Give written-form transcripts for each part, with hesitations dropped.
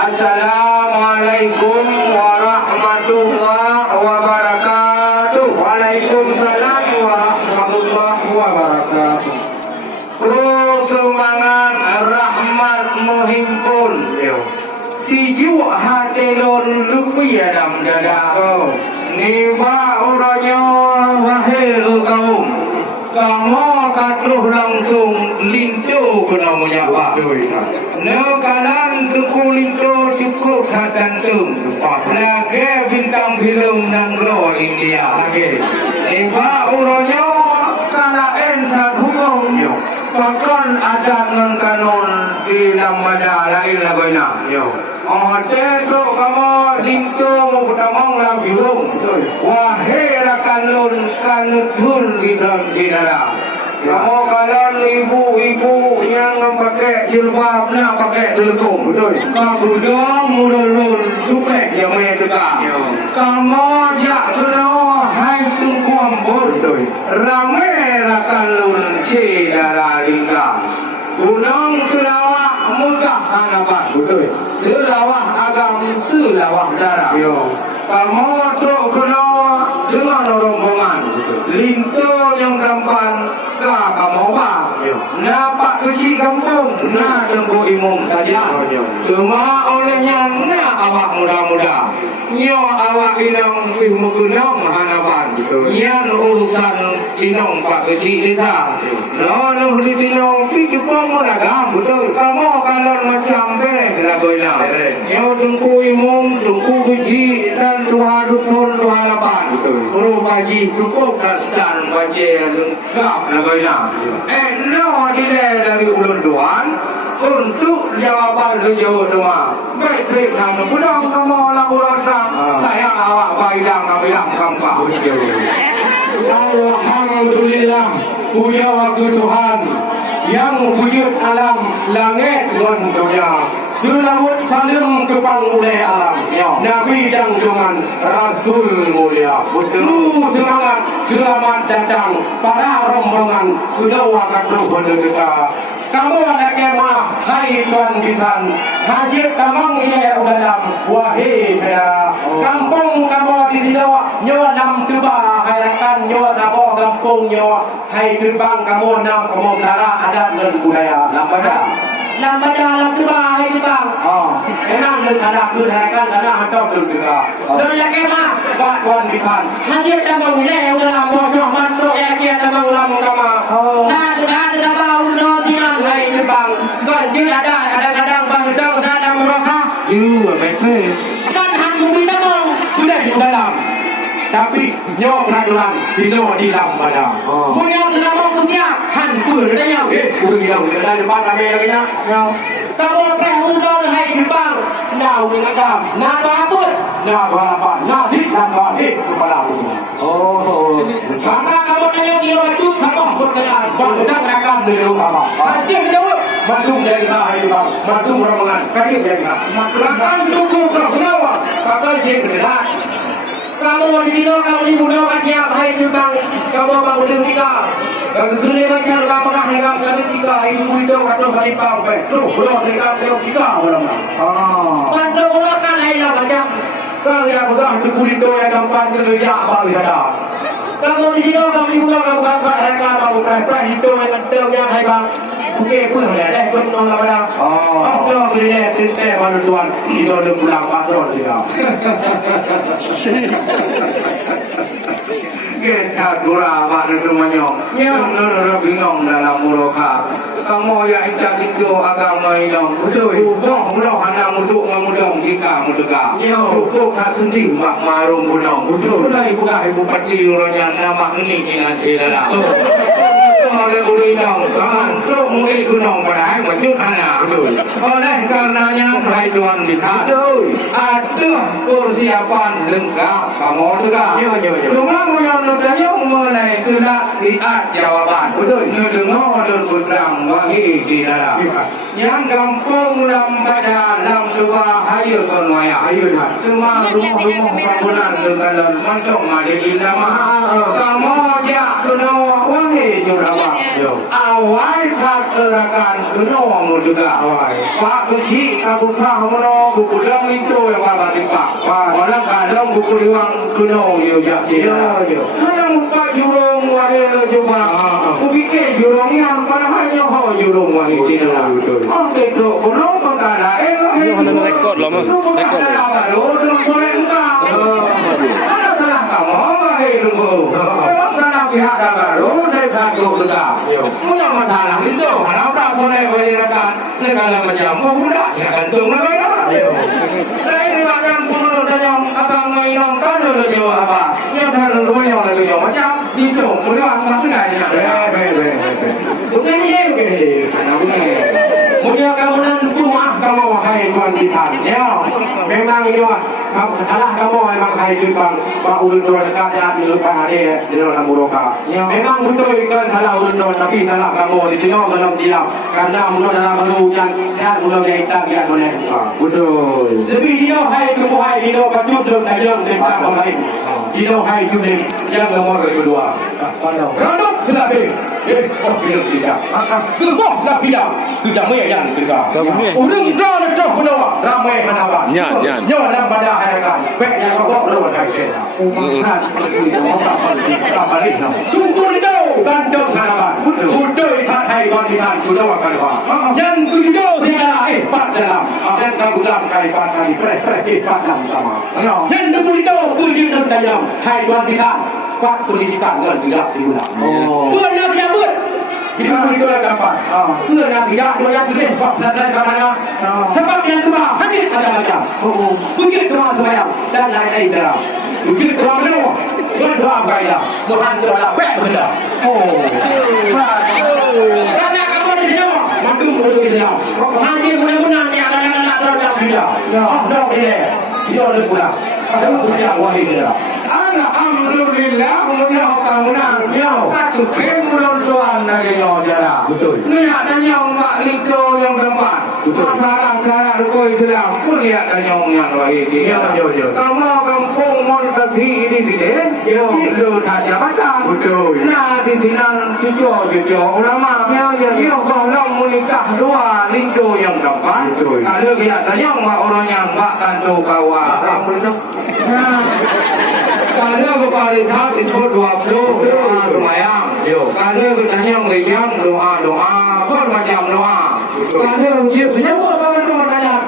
Assalamualaikum warahmatullahi wabarakatuh. Waalaikumsalam warahmatullahi wabarakatuh. Semangat rahmat menghimpun. Siju hati lon lupa dalam dada. Niba uranya wahai kaum. Kamu katuh langsung lintu kena menyapa. Nekalan tuku lintu cukup hatantung. Lagi bintang film nanglo India. Niba uranya kana enhat hukum. Takkan ada dengan kanun di lamada lain laganya. Ate kamu lintu mutamang lam bilung. Wahai kanun kanutun di dalam dinara. Kamu kalian ibu-ibu yang pakai jilbab nak pakai telekung. Kamu dong mulun supek yang mereka. Kamu jak kena hai tungkuam bol. Ramai kanun cedara lingkar. Gunung selawak muka hanapan. Selawak agam selawak darah. Kamu tu kena dengan rombongan. Lintu yang gampang kamu apa? Nampak kecil kampung, nak tunggu imum saja. Cuma olehnya nak awak muda-muda. Nyo awak inang mukunong hanapan. Yang urusan inong pak kecil kita. Lalu di sini picu kamu lagam betul. Kamu kalau macam belek lagoina. Nyo tunggu imum, tunggu kecil dan dua rutun dua lapan. Perlu kaji cukup kastan baca lengkap lagoina. No tidak dari ulun tuan untuk jawaban sejauh semua. Baik kamu pulang kamu laporan saya awak baidang bilang kamu. Alhamdulillah, puja waktu Tuhan yang wujud alam langit dan dunia. Selawat salam kepangulai alam Nabi dan jungan Rasul mulia. Lu semangat selamat datang para rombongan kudawa katu penduduk. Kamu ada kemah hai tuan kisan hajit kamang ia dalam wahai saudara. Kampung kamu di sini nyawa nam tuba harakan nyawa sabo kampung nyawa hai terbang kamu nam kamu tara adat dan budaya lampada lam tuba hai terbang. Enak dan ada harakan ada hatop juga. Dan kemah buat tuan kisan hajit kamang ia dalam wajah masuk ia kamang lam kama. Nah sudah ada bau tiang hai terbang. Ganjil ada kadang-kadang bangdang dalam mereka. Betul. Kan hantu bidang sudah di dalam. Tapi nyawa peraturan sino di dalam pada. Punya nama punya hantu ada yang punya ada depan kami lagi nya. Kamu perhutol hai Jepang. Now dengan agam. Nah apa? Nah apa? Nah sit nama kepala punya. Maka kamu tanya dia itu sama pertanyaan. Bangdang rakam di rumah. Hancur jawab. Matung dari hai Jepang. Matung rombongan. Kaki dari. Makan cukup berkenawa. Pakai jin berat. Kamu di sini kalau ibu nak siap hai Jepang. Kamu bangun kita. Dan sudah baca kamu nak hingga kali kita ibu itu atau kali pang betul. Belum hingga kita belum. Pandu kan hai lah macam. Kalau yang bukan ibu itu yang gampang kerja apa ada. Kamu di sini kalau ibu kamu kan mereka mau kan itu yang terjadi hai bang. Okey pun ada pun orang ada. Apa boleh kita malu tuan itu ada pulang patron dia. Kita dura pada semuanya. Nurut bingung dalam muroka. Kamu yang cari itu agama ini. Bukan mudah hanya mudah jika mudah. Bukan tak sendiri mak marung bukan. Bukan ibu pati orang nama ini kita cerita. Oleh undang untuk mungkin gunung pada macam mana oleh karenanya hai tuan kita ada persiapan lengkap kamu juga cuma yang nudanya mulai tidak jawaban dengar dan berang bagi di dalam yang kampung lampada lam sebuah hayu konwaya cuma rumah bangunan dengan macam ada di lama kamu jak kena wangi itu apa? Awal terakan kena juga awal. Pak kecil aku tahu mana buku dalam itu yang apa tiba. Orang kadang buku diuang kena juga dia. Hanya muka jurung wahai cuma. Aku fikir jurung yang pada hanya hal jurung wahai dia. Oh itu kena perkara. Ini hanya rekod lah mah. Rekod. Ada salah kamu wahai tunggu. Salah pihak baru dari pihak juga. Punya masalah itu. Kalau tak boleh berikan negara macam mudah ya gantung negara. Ini akan punah yang akan mainan kan dulu apa? Yang harus punya lagi macam itu. Punya apa sebenarnya? Bukan ini. Mungkin kamu nanti rumah kamu hai tuan kita. Ya, memang itu salah kamu memang hai tuan. Pak ulun tuan dekat di lupa ada di dalam muroka. Memang betul ikan salah ulun tuan tapi salah kamu di sini belum diam. Karena mulai dalam hujan sehat mulai kita biar boleh. Betul. Tapi dia hai kamu hai dia patut dalam tajam tentang orang lain. Dia hai tu yang nomor kedua. Random selagi. Oh hidup kita. Keboh nak pindah. Kita yang kita. Orang dah dah benar ramai hanapan. Nyawa dalam pada harapan. Baik yang kau lawan kaitan. Umat kita balik. Tunggu itu gantung hanapan. Udah tak hai kaitan sudah wakan apa. Yang itu segala empat dalam. Dan kamu dalam kaitan kali empat dalam sama. Yang itu puji dan tajam. Hai tuan kita. Kuat pendidikan dan tidak diulang. Bukan yang nyambut. Itu adalah kapan? Bukan yang tidak, bukan yang tidak. Selesai kapan? Sebab yang kedua, hadir macam-macam. Bukit doa sembahyang dan lain-lain darah. Bukit doa menua, berdoa berkaya, menghantar ala baik benda. Karena kamu di sini, mandung di sini. Hadir benar-benar yang anak-anak terhadap dia. Tidak boleh. Tidak boleh pulang. Ada punya wahai dia. Alhamdulillah punya kamunan satu kemudian tuan dari Nojara. Betul. Ni ada yang mak itu yang keempat. Masalah rukun Islam pun dia ada yang lagi. Kamu kampung Montasi ini tidak. Itu tak jabatan. Betul. Nah di sini cucu ulama. Yang kalau menikah dua itu yang keempat. Betul. Kalau dia ada yang orang yang mak kantor kawan. Kalau kepada saat itu doa semayang. Kalau kita yang lejang doa pun macam doa. Kalau dia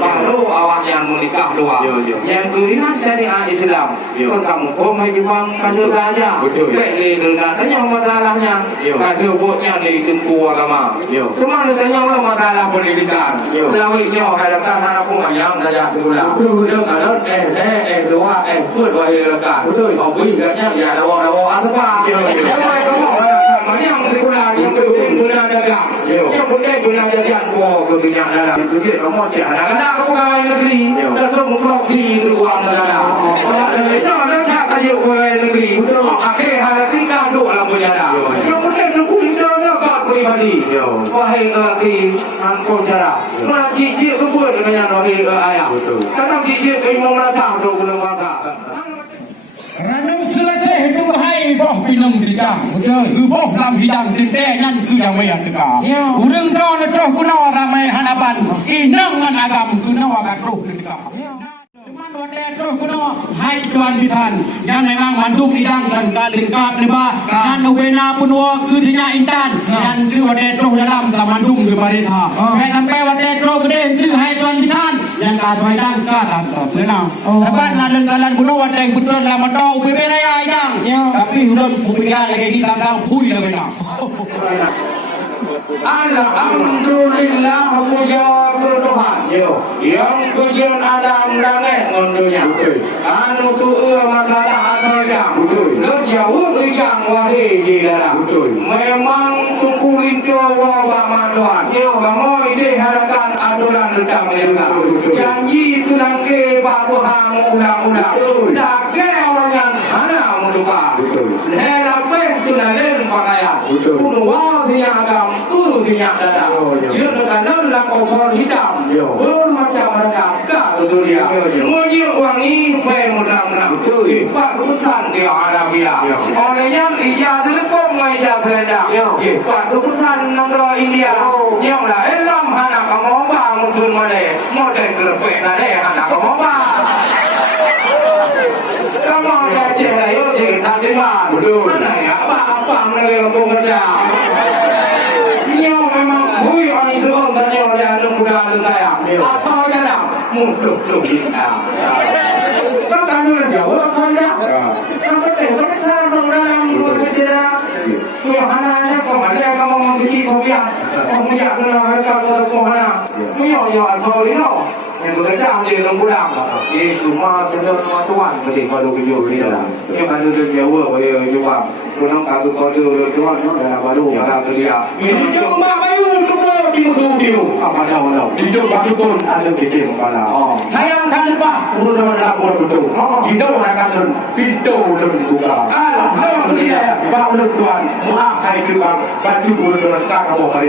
baru awak yang menikah doa. Yang kelima syariat Islam. Pun kamu kau menjumpa kalau saja. Baik dengan yang masalahnya. Kalau buatnya di tempuh agama. Cuma dengan masalah pendidikan. Lawiknya hadapkan anak yang saja sekolah. Kalau doa pun boleh lekat. Kau berikannya ya lawan apa? Yang sekolah yang guna dagang, yang boleh guna dagang kau kerja dalam. Jadi kamu cakap, anak aku kawin negeri, tetap proksi itu uang negara. Itu orang tak kaya kawin negeri. Akhir hari kita dua lah punya dah. Yang boleh nunggu itu nak pribadi. Wahai kerti, angkau cara. Mana cicik sebut dengan yang wahai ke ayah. Kadang cicik imam datang tu guna warga. Ranum selesai itu hai boh pinang dikang. Betul. Boh lam hidang tinte nyan ku yang mayan dikang. Urang do na troh kuno ramai hanapan. Inang ngan agam kuno agak troh dikang. Cuman wate troh kuno hai tuan ditan. Yang memang mandung hidang dan lengkap leba. Yang wena pun wa kudinya intan. Yang tu wate troh dalam sa mandung di parita. Kai sampai wate troh gede tu hai tuan ditan. Yang ka thoi dang ka tak benar. Kapan nalan kuno wate betul lama do ubi beraya idang. Tapi udah pikiran lagi kita tang pui lagi nak. Alhamdulillah puja Tuhan. Yang pujian Adam langit mendunia. Anu tu masalah agama. Nak jauh ujang wahai jila. Memang sungguh itu wabah Tuhan. Kamu ini hadapan aturan tentang mereka. Janji itu nanti baru ham ulang-ulang. Tak ke orang yang hana muka. Helapen sudah len pakaian. Kuduwa punya agama. Punya dada, dia dengan lakopor hitam, bermacam mereka ke dunia. Mungkin wangi mudah-mudah, Pak urusan di Arabia. Orangnya ijazah lekong ijazah saja. India. Yang lah elam anak kamu bang mungkin malay. Model kelepek tadi anak kamu bang. Kamu ada cewek yo cerita dengan. Mana ya apa lagi kamu kerja. Yang memang hui orang itu orang yang ada muda saya. Atau dalam mudah kita. Kan kamu jauh atau tidak? Kan betul kan dalam dua kita. Yang mana kemarin kamu memiliki fobia, kamu yang pernah kalau kemana, yang atau ini, yang bekerja menjadi lembulang, ini cuma tuan betul kalau video ini lah, yang ada jauh, boleh juga, orang kalau tuan baru yang kerja, ini cuma bayu cuma di apa dah, di batu pun ada bikin kepala. Sayang tanpa urusan lapor betul, video akan video dan buka. Tidak, Pak Tuan, maaf hai Tuhan, baju urusan tak kamu hari